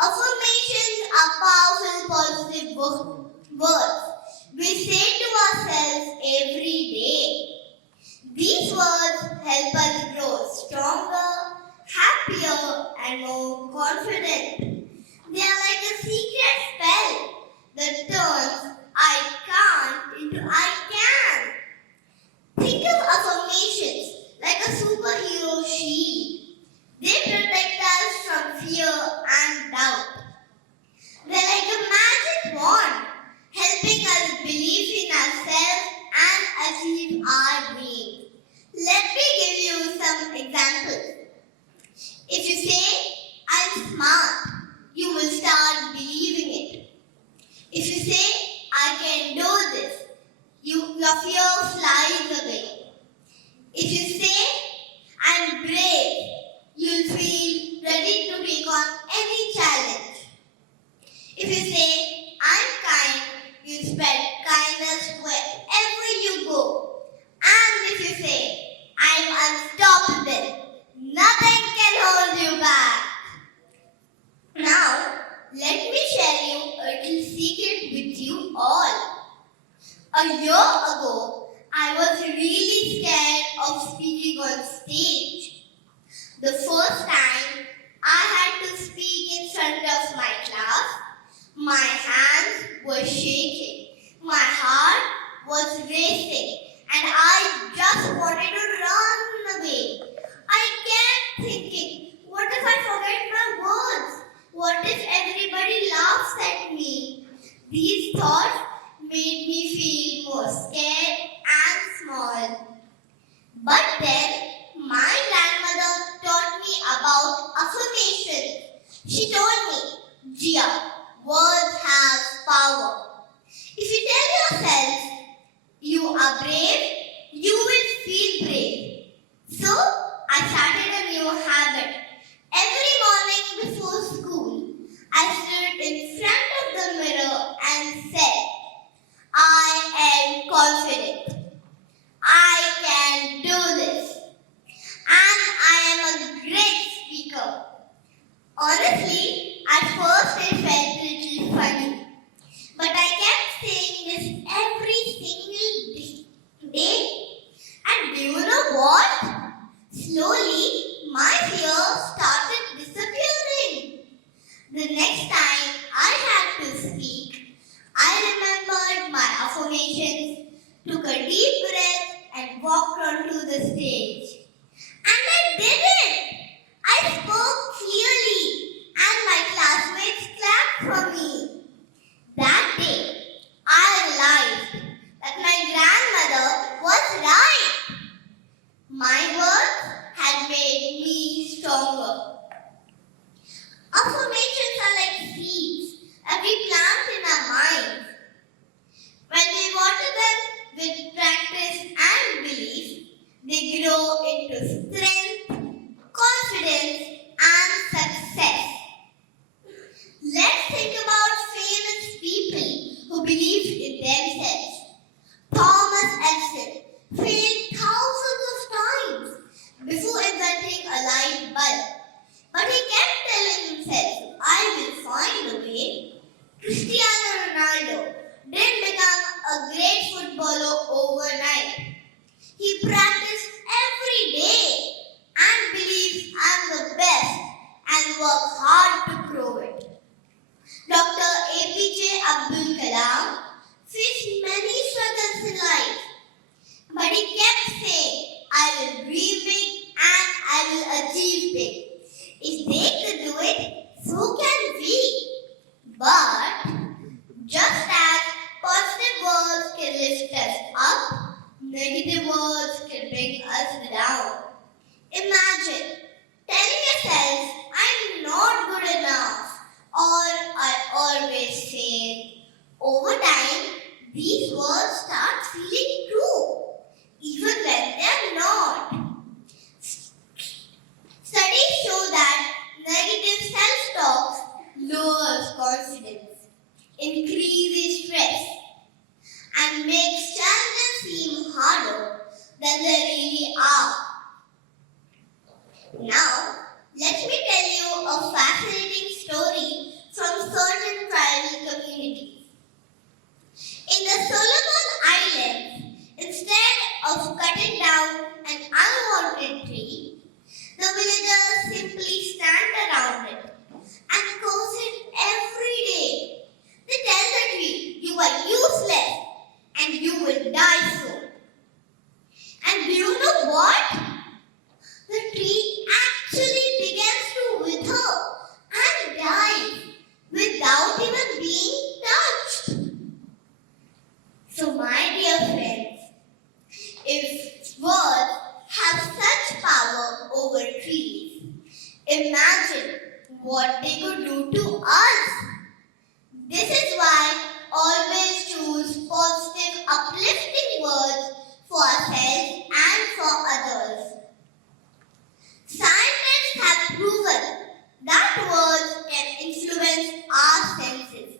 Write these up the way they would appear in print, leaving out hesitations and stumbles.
Affirmations are powerful positive words we say to ourselves every day. These words help us grow stronger, happier, and more confident. They are like a secret spell that turns I can't into I can. Think of affirmations like a superhero shield. They protect us from fear and doubt. They're like a magic wand, helping us believe in ourselves and achieve our dreams. Let me give you some examples. If you say, I'm smart, you will start believing it. If you say, I can do this, your fear flies away. If you say, I'm brave, you'll feel ready to take on any challenge. If you say, I'm kind, you spread kindness wherever you go. And if you say, I'm unstoppable, nothing can hold you back. Now, let me share you a little secret with you all. A year ago, I was really scared of speaking on stage. The first time I had to speak in front of my class, my hands were shaking, my heart was racing, and I just wanted to run away. I kept thinking, what if I forget my words? What if everybody laughs at me? These thoughts made me feel more scared and small. But then my grandmother taught me about affirmation. She told me, Jia, words have power. If you tell yourself you are brave, you will feel brave. So I started a new habit. Every morning before school, I stood in front of the mirror and said, I am confident. I can do this. And I am a great speaker. Honestly, at first it felt a little funny. But I kept saying this every single day. And do you know what? Slowly, my fear started disappearing. The next time I had to speak, I remembered my affirmations, took a deep breath, and walked onto the stage. And I did it! I spoke clearly, and my classmates clapped for me. That day, I realized that my grandmother was right. My words had made me stronger. what they could do to us. This is why always choose positive, uplifting words for ourselves and for others. Scientists have proven that words can influence our senses.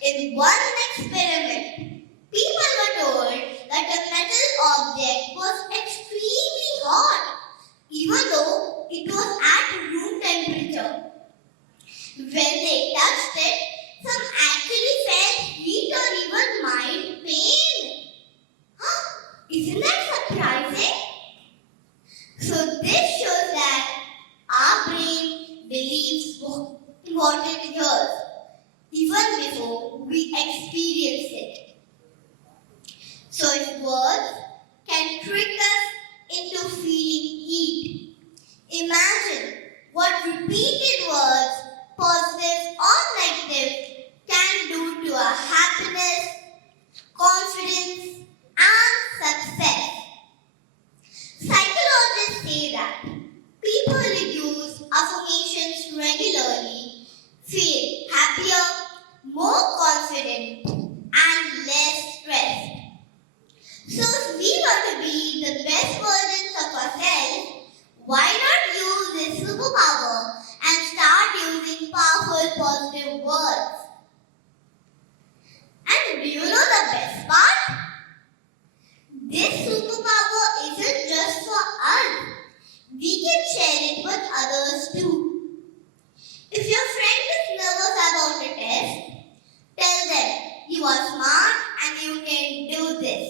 In one experiment, people were told that a metal object was extremely hot, even though it was at room temperature. When they touched it, some actually felt heat or even mild pain. Isn't that surprising? So this shows that our brain believes what it hears, even before we experience it. So if words can trick us into feeling heat, imagine what repeated words, positive or negative, can do to our happiness, confidence, and success. Psychologists say that people who use affirmations regularly feel happier, more confident, and less stressed. So if we want to be the best versions of ourselves, why not use this superpower and start using powerful positive words? And do you know the best part? This superpower isn't just for us. We can share it with others too. If your friend is nervous about a test, tell them you are smart and you can do this.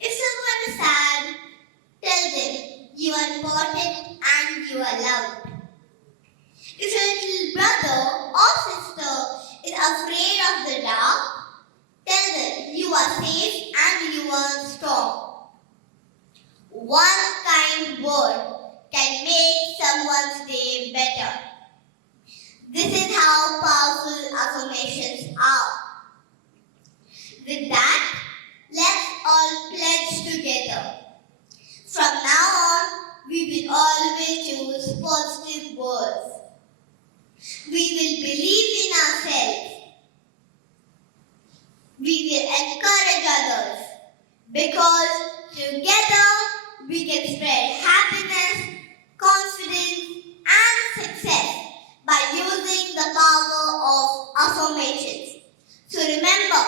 If someone is sad, tell them you are important and you are loved. If your little brother or sister is afraid of the dark, tell them you are safe and you are strong. One kind word can make someone's day better. This is how powerful affirmations are. With that, let's all pledge together. From now on, we will always choose positive words. We will believe in ourselves. We will encourage others, because together we can spread happiness, confidence, and success by using the power of affirmations. So remember,